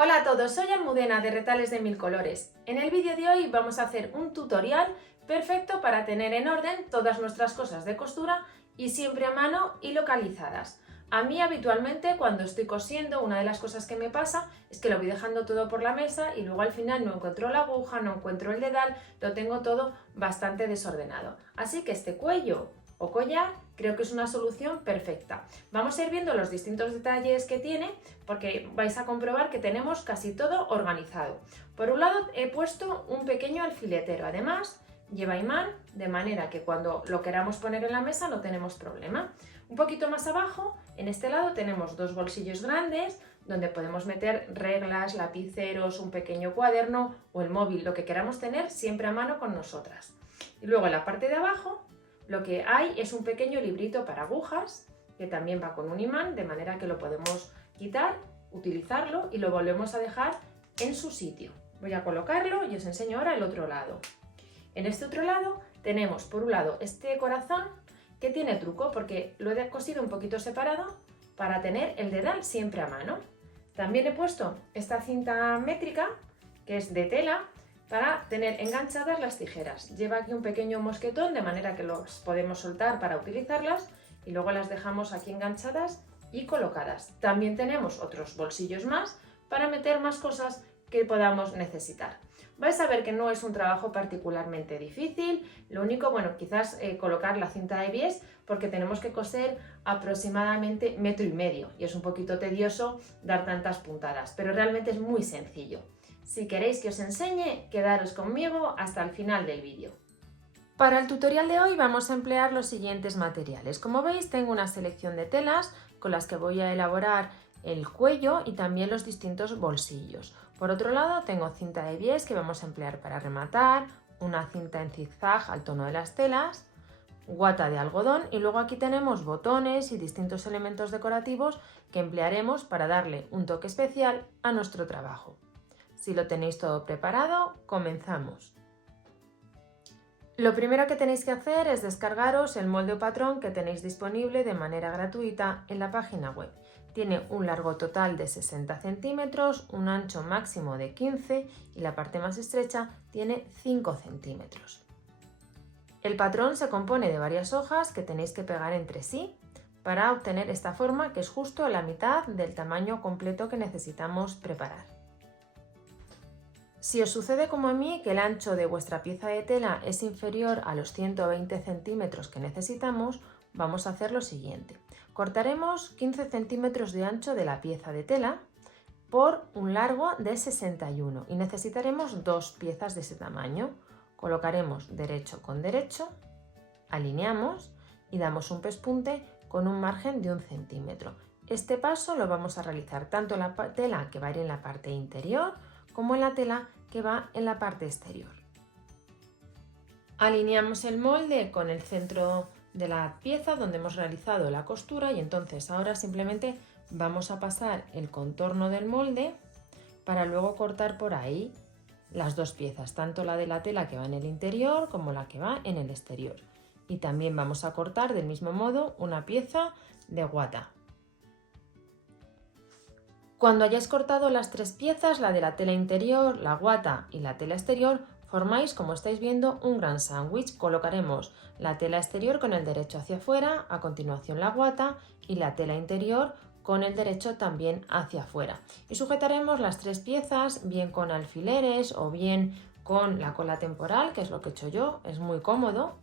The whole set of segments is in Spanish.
Hola a todos, soy Almudena de Retales de Mil Colores. En el vídeo de hoy vamos a hacer un tutorial perfecto para tener en orden todas nuestras cosas de costura y siempre a mano y localizadas. A mí habitualmente cuando estoy cosiendo una de las cosas que me pasa es que lo voy dejando todo por la mesa y luego al final no encuentro la aguja, no encuentro el dedal, lo tengo todo bastante desordenado. Así que este cuello o collar creo que es una solución perfecta. Vamos a ir viendo los distintos detalles que tiene porque vais a comprobar que tenemos casi todo organizado. Por un lado he puesto un pequeño alfiletero, además lleva imán de manera que cuando lo queramos poner en la mesa no tenemos problema. Un poquito más abajo, en este lado tenemos dos bolsillos grandes donde podemos meter reglas, lapiceros, un pequeño cuaderno o el móvil, lo que queramos tener siempre a mano con nosotras. Y luego en la parte de abajo lo que hay es un pequeño librito para agujas que también va con un imán, de manera que lo podemos quitar, utilizarlo y lo volvemos a dejar en su sitio. Voy a colocarlo y os enseño ahora el otro lado. En este otro lado tenemos por un lado este corazón que tiene truco porque lo he cosido un poquito separado para tener el dedal siempre a mano. También he puesto esta cinta métrica que es de tela para tener enganchadas las tijeras. Lleva aquí un pequeño mosquetón de manera que los podemos soltar para utilizarlas y luego las dejamos aquí enganchadas y colocadas. También tenemos otros bolsillos más para meter más cosas que podamos necesitar. Vais a ver que no es un trabajo particularmente difícil, lo único, bueno, quizás colocar la cinta de bies porque tenemos que coser aproximadamente 1,5 metros y es un poquito tedioso dar tantas puntadas, pero realmente es muy sencillo. Si queréis que os enseñe, quedaros conmigo hasta el final del vídeo. Para el tutorial de hoy vamos a emplear los siguientes materiales. Como veis, tengo una selección de telas con las que voy a elaborar el cuello y también los distintos bolsillos. Por otro lado, tengo cinta de bies que vamos a emplear para rematar, una cinta en zigzag al tono de las telas, guata de algodón y luego aquí tenemos botones y distintos elementos decorativos que emplearemos para darle un toque especial a nuestro trabajo. Si lo tenéis todo preparado, comenzamos. Lo primero que tenéis que hacer es descargaros el molde o patrón que tenéis disponible de manera gratuita en la página web. Tiene un largo total de 60 centímetros, un ancho máximo de 15 y la parte más estrecha tiene 5 centímetros. El patrón se compone de varias hojas que tenéis que pegar entre sí para obtener esta forma que es justo la mitad del tamaño completo que necesitamos preparar. Si os sucede como a mí que el ancho de vuestra pieza de tela es inferior a los 120 centímetros que necesitamos, vamos a hacer lo siguiente. Cortaremos 15 centímetros de ancho de la pieza de tela por un largo de 61 y necesitaremos dos piezas de ese tamaño. Colocaremos derecho con derecho, alineamos y damos un pespunte con un margen de 1 centímetro. Este paso lo vamos a realizar tanto en la tela que va a ir en la parte interior como en la tela que va en la parte exterior. Alineamos el molde con el centro de la pieza donde hemos realizado la costura y entonces ahora simplemente vamos a pasar el contorno del molde para luego cortar por ahí las dos piezas, tanto la de la tela que va en el interior como la que va en el exterior. Y también vamos a cortar del mismo modo una pieza de guata. Cuando hayáis cortado las tres piezas, la de la tela interior, la guata y la tela exterior, formáis, como estáis viendo, un gran sándwich. Colocaremos la tela exterior con el derecho hacia afuera, a continuación la guata y la tela interior con el derecho también hacia afuera. Y sujetaremos las tres piezas bien con alfileres o bien con la cola temporal, que es lo que he hecho yo, es muy cómodo.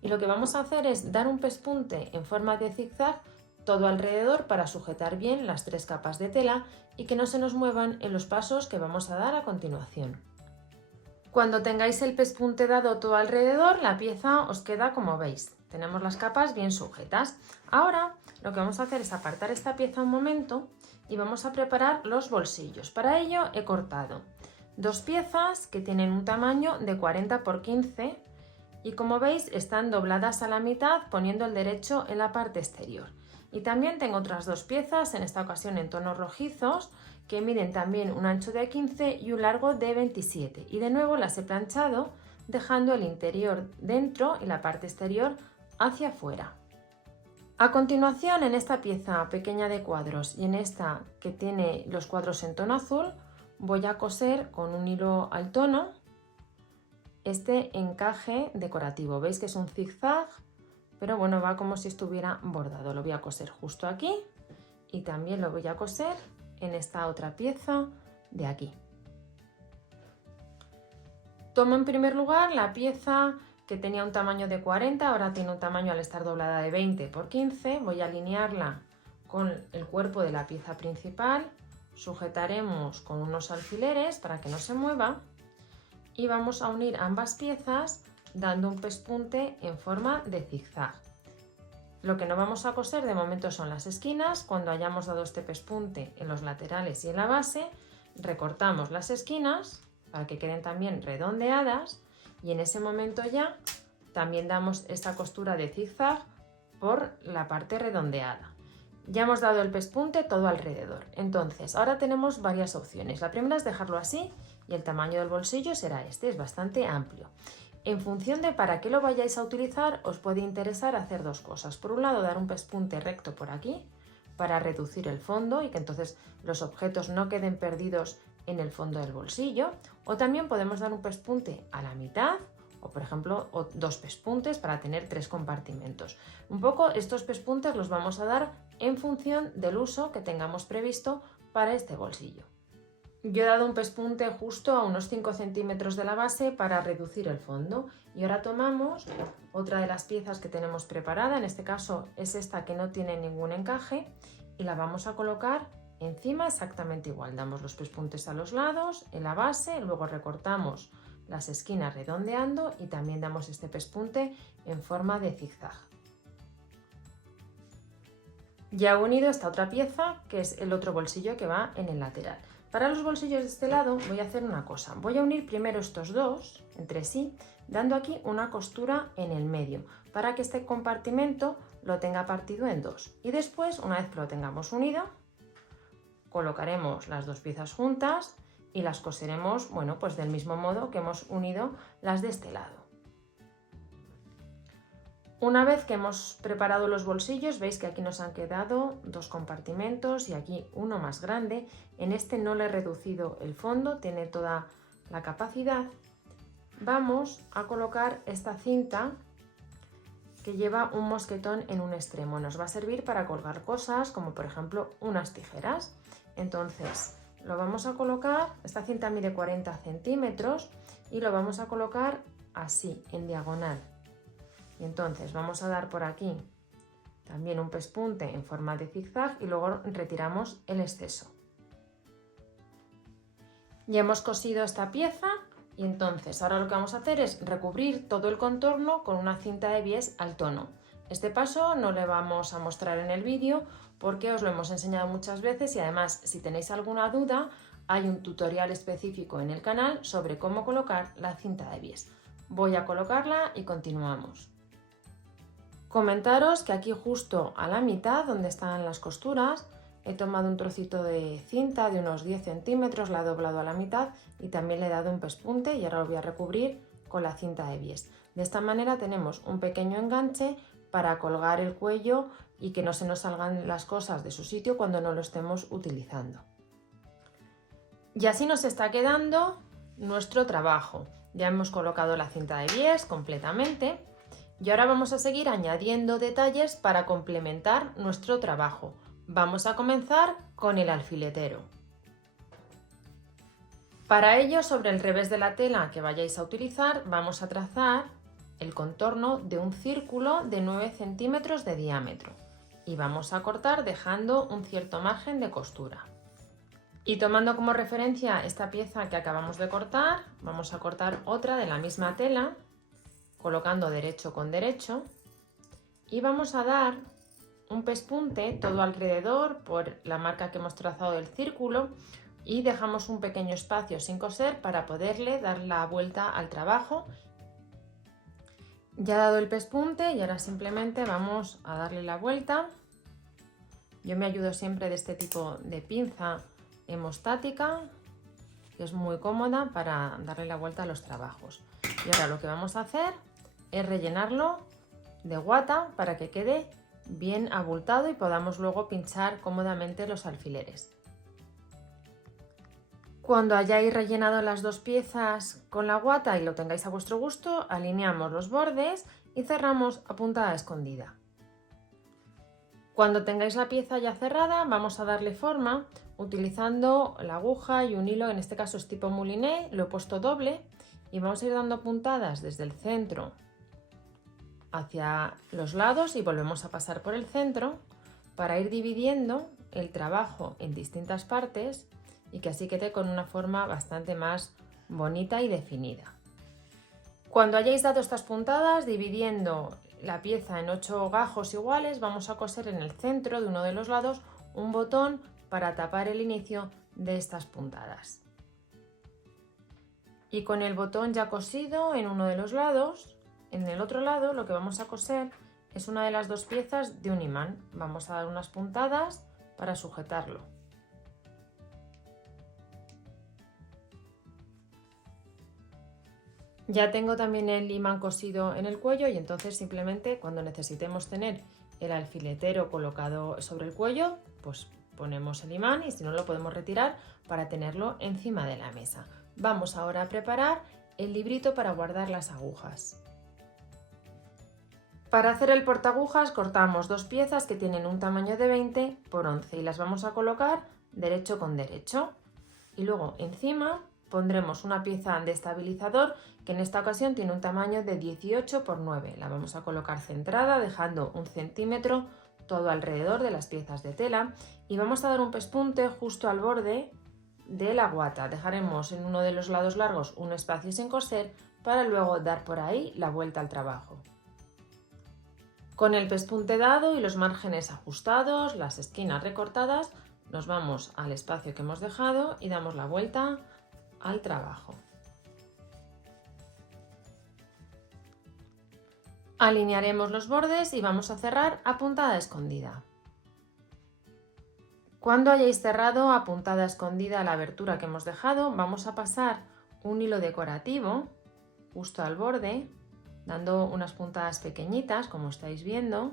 Y lo que vamos a hacer es dar un pespunte en forma de zigzag todo alrededor para sujetar bien las tres capas de tela y que no se nos muevan en los pasos que vamos a dar a continuación. Cuando tengáis el pespunte dado todo alrededor, la pieza os queda como veis. Tenemos las capas bien sujetas. Ahora lo que vamos a hacer es apartar esta pieza un momento y vamos a preparar los bolsillos. Para ello he cortado dos piezas que tienen un tamaño de 40 por 15 y como veis están dobladas a la mitad poniendo el derecho en la parte exterior. Y también tengo otras dos piezas, en esta ocasión en tonos rojizos, que miden también un ancho de 15 y un largo de 27. Y de nuevo las he planchado dejando el interior dentro y la parte exterior hacia afuera. A continuación, en esta pieza pequeña de cuadros y en esta que tiene los cuadros en tono azul, voy a coser con un hilo al tono este encaje decorativo. Veis que es un zigzag, pero bueno, va como si estuviera bordado. Lo voy a coser justo aquí y también lo voy a coser en esta otra pieza de aquí. Tomo en primer lugar la pieza que tenía un tamaño de 40, ahora tiene un tamaño al estar doblada de 20 por 15. Voy a alinearla con el cuerpo de la pieza principal, sujetaremos con unos alfileres para que no se mueva y vamos a unir ambas piezas dando un pespunte en forma de zigzag. Lo que no vamos a coser de momento son las esquinas. Cuando hayamos dado este pespunte en los laterales y en la base, recortamos las esquinas para que queden también redondeadas y en ese momento ya también damos esta costura de zigzag por la parte redondeada. Ya hemos dado el pespunte todo alrededor. Entonces, ahora tenemos varias opciones. La primera es dejarlo así y el tamaño del bolsillo será este, es bastante amplio. En función de para qué lo vayáis a utilizar, os puede interesar hacer dos cosas. Por un lado, dar un pespunte recto por aquí para reducir el fondo y que entonces los objetos no queden perdidos en el fondo del bolsillo. O también podemos dar un pespunte a la mitad o por ejemplo dos pespuntes para tener 3 compartimentos. Un poco estos pespuntes los vamos a dar en función del uso que tengamos previsto para este bolsillo. Yo he dado un pespunte justo a unos 5 centímetros de la base para reducir el fondo y ahora tomamos otra de las piezas que tenemos preparada, en este caso es esta que no tiene ningún encaje y la vamos a colocar encima exactamente igual. Damos los pespuntes a los lados, en la base, luego recortamos las esquinas redondeando y también damos este pespunte en forma de zigzag. Ya he unido esta otra pieza que es el otro bolsillo que va en el lateral. Para los bolsillos de este lado voy a hacer una cosa, voy a unir primero estos dos entre sí, dando aquí una costura en el medio para que este compartimento lo tenga partido en dos y después, una vez que lo tengamos unido, colocaremos las dos piezas juntas y las coseremos, bueno, pues del mismo modo que hemos unido las de este lado. Una vez que hemos preparado los bolsillos, veis que aquí nos han quedado dos compartimentos y aquí uno más grande. En este no le he reducido el fondo, tiene toda la capacidad. Vamos a colocar esta cinta que lleva un mosquetón en un extremo. Nos va a servir para colgar cosas como por ejemplo unas tijeras. Entonces lo vamos a colocar, esta cinta mide 40 centímetros y lo vamos a colocar así, en diagonal. Y entonces vamos a dar por aquí también un pespunte en forma de zigzag y luego retiramos el exceso. Ya hemos cosido esta pieza y entonces ahora lo que vamos a hacer es recubrir todo el contorno con una cinta de bies al tono. Este paso no le vamos a mostrar en el vídeo porque os lo hemos enseñado muchas veces y además si tenéis alguna duda hay un tutorial específico en el canal sobre cómo colocar la cinta de bies. Voy a colocarla y continuamos. Comentaros que aquí justo a la mitad donde están las costuras he tomado un trocito de cinta de unos 10 centímetros, la he doblado a la mitad y también le he dado un pespunte y ahora lo voy a recubrir con la cinta de bies. De esta manera tenemos un pequeño enganche para colgar el cuello y que no se nos salgan las cosas de su sitio cuando no lo estemos utilizando. Y así nos está quedando nuestro trabajo. Ya hemos colocado la cinta de bies completamente. Y ahora vamos a seguir añadiendo detalles para complementar nuestro trabajo. Vamos a comenzar con el alfiletero. Para ello, sobre el revés de la tela que vayáis a utilizar, vamos a trazar el contorno de un círculo de 9 centímetros de diámetro y vamos a cortar dejando un cierto margen de costura. Y tomando como referencia esta pieza que acabamos de cortar, vamos a cortar otra de la misma tela, colocando derecho con derecho y vamos a dar un pespunte todo alrededor por la marca que hemos trazado del círculo y dejamos un pequeño espacio sin coser para poderle dar la vuelta al trabajo. Ya he dado el pespunte y ahora simplemente vamos a darle la vuelta. Yo me ayudo siempre de este tipo de pinza hemostática que es muy cómoda para darle la vuelta a los trabajos. Y ahora lo que vamos a hacer es rellenarlo de guata para que quede bien abultado y podamos luego pinchar cómodamente los alfileres. Cuando hayáis rellenado las dos piezas con la guata y lo tengáis a vuestro gusto, alineamos los bordes y cerramos a puntada escondida. Cuando tengáis la pieza ya cerrada, vamos a darle forma utilizando la aguja y un hilo, en este caso es tipo mouliné, lo he puesto doble y vamos a ir dando puntadas desde el centro hacia los lados y volvemos a pasar por el centro para ir dividiendo el trabajo en distintas partes y que así quede con una forma bastante más bonita y definida. Cuando hayáis dado estas puntadas, dividiendo la pieza en 8 gajos iguales, vamos a coser en el centro de uno de los lados un botón para tapar el inicio de estas puntadas. Y con el botón ya cosido en uno de los lados, en el otro lado lo que vamos a coser es una de las dos piezas de un imán. Vamos a dar unas puntadas para sujetarlo. Ya tengo también el imán cosido en el cuello y entonces simplemente cuando necesitemos tener el alfiletero colocado sobre el cuello, pues ponemos el imán y si no lo podemos retirar para tenerlo encima de la mesa. Vamos ahora a preparar el librito para guardar las agujas. Para hacer el portaagujas cortamos dos piezas que tienen un tamaño de 20 por 11 y las vamos a colocar derecho con derecho. Y luego encima pondremos una pieza de estabilizador que en esta ocasión tiene un tamaño de 18 por 9. La vamos a colocar centrada dejando 1 centímetro todo alrededor de las piezas de tela y vamos a dar un pespunte justo al borde de la guata. Dejaremos en uno de los lados largos un espacio sin coser para luego dar por ahí la vuelta al trabajo. Con el pespunte dado y los márgenes ajustados, las esquinas recortadas, nos vamos al espacio que hemos dejado y damos la vuelta al trabajo. Alinearemos los bordes y vamos a cerrar a puntada escondida. Cuando hayáis cerrado a puntada escondida la abertura que hemos dejado, vamos a pasar un hilo decorativo justo al borde, dando unas puntadas pequeñitas, como estáis viendo,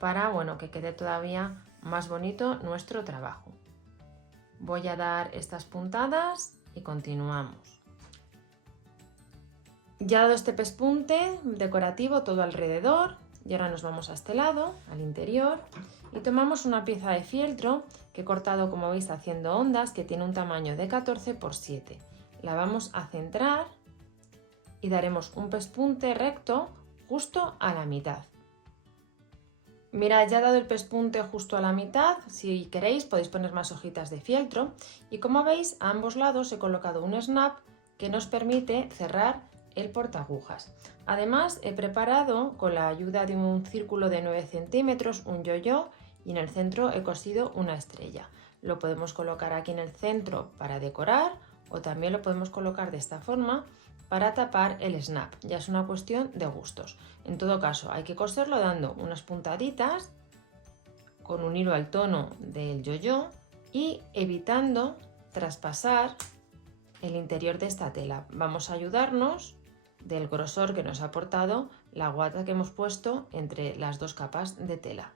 para que quede todavía más bonito nuestro trabajo. Voy a dar estas puntadas y continuamos. Ya dado este pespunte decorativo todo alrededor, y ahora nos vamos a este lado, al interior, y tomamos una pieza de fieltro que he cortado, como veis, haciendo ondas, que tiene un tamaño de 14 por 7. La vamos a centrar y daremos un pespunte recto justo a la mitad. Mirad, ya he dado el pespunte justo a la mitad, si queréis podéis poner más hojitas de fieltro y como veis a ambos lados he colocado un snap que nos permite cerrar el portaagujas. Además he preparado con la ayuda de un círculo de 9 centímetros un yo-yo y en el centro he cosido una estrella. Lo podemos colocar aquí en el centro para decorar o también lo podemos colocar de esta forma para tapar el snap, ya es una cuestión de gustos. En todo caso hay que coserlo dando unas puntaditas con un hilo al tono del yo-yo y evitando traspasar el interior de esta tela. Vamos a ayudarnos del grosor que nos ha aportado la guata que hemos puesto entre las dos capas de tela.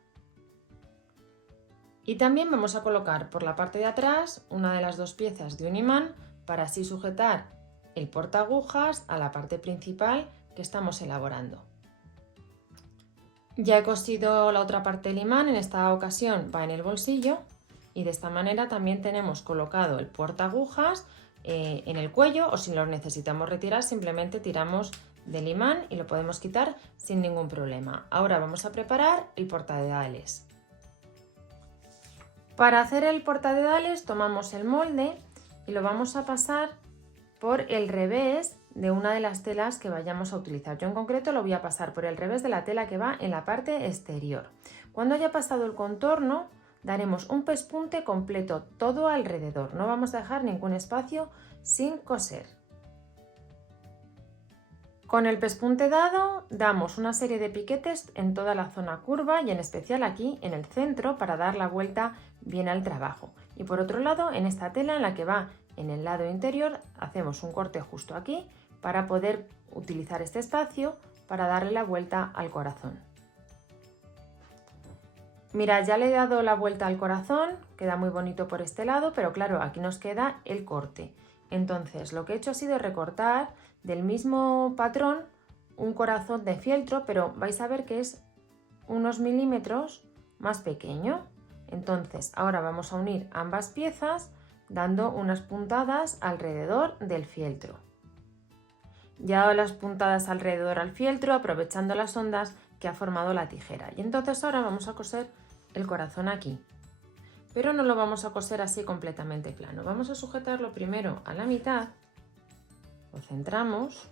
Y también vamos a colocar por la parte de atrás una de las dos piezas de un imán para así sujetar el portaagujas a la parte principal que estamos elaborando. Ya he cosido la otra parte del imán, en esta ocasión va en el bolsillo y de esta manera también tenemos colocado el portaagujas en el cuello o si lo necesitamos retirar simplemente tiramos del imán y lo podemos quitar sin ningún problema. Ahora vamos a preparar el portadedales. Para hacer el portadedales tomamos el molde y lo vamos a pasar por el revés de una de las telas que vayamos a utilizar. Yo en concreto lo voy a pasar por el revés de la tela que va en la parte exterior. Cuando haya pasado el contorno daremos un pespunte completo todo alrededor, no vamos a dejar ningún espacio sin coser. Con el pespunte dado damos una serie de piquetes en toda la zona curva y en especial aquí en el centro para dar la vuelta bien al trabajo. Y por otro lado en esta tela en la que va en el lado interior hacemos un corte justo aquí para poder utilizar este espacio para darle la vuelta al corazón. Mira, ya le he dado la vuelta al corazón, queda muy bonito por este lado, pero claro, aquí nos queda el corte. Entonces, lo que he hecho ha sido recortar del mismo patrón un corazón de fieltro, pero vais a ver que es unos milímetros más pequeño. Entonces, ahora vamos a unir ambas piezas dando unas puntadas alrededor del fieltro. Ya he dado las puntadas alrededor al fieltro, aprovechando las ondas que ha formado la tijera. Y entonces ahora vamos a coser el corazón aquí. Pero no lo vamos a coser así completamente plano. Vamos a sujetarlo primero a la mitad, lo centramos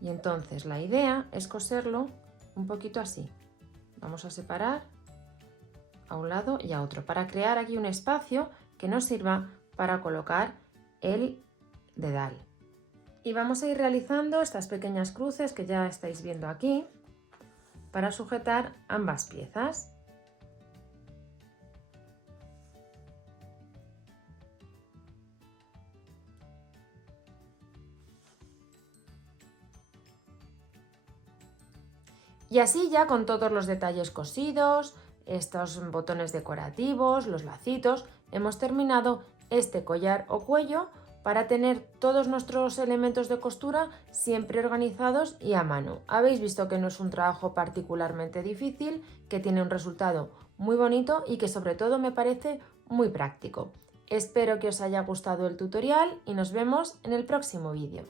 y entonces la idea es coserlo un poquito así. Vamos a separar a un lado y a otro para crear aquí un espacio que nos sirva para colocar el dedal. Y vamos a ir realizando estas pequeñas cruces que ya estáis viendo aquí para sujetar ambas piezas. Y así ya con todos los detalles cosidos, estos botones decorativos, los lacitos, hemos terminado este collar o cuello para tener todos nuestros elementos de costura siempre organizados y a mano. Habéis visto que no es un trabajo particularmente difícil, que tiene un resultado muy bonito y que sobre todo me parece muy práctico. Espero que os haya gustado el tutorial y nos vemos en el próximo vídeo.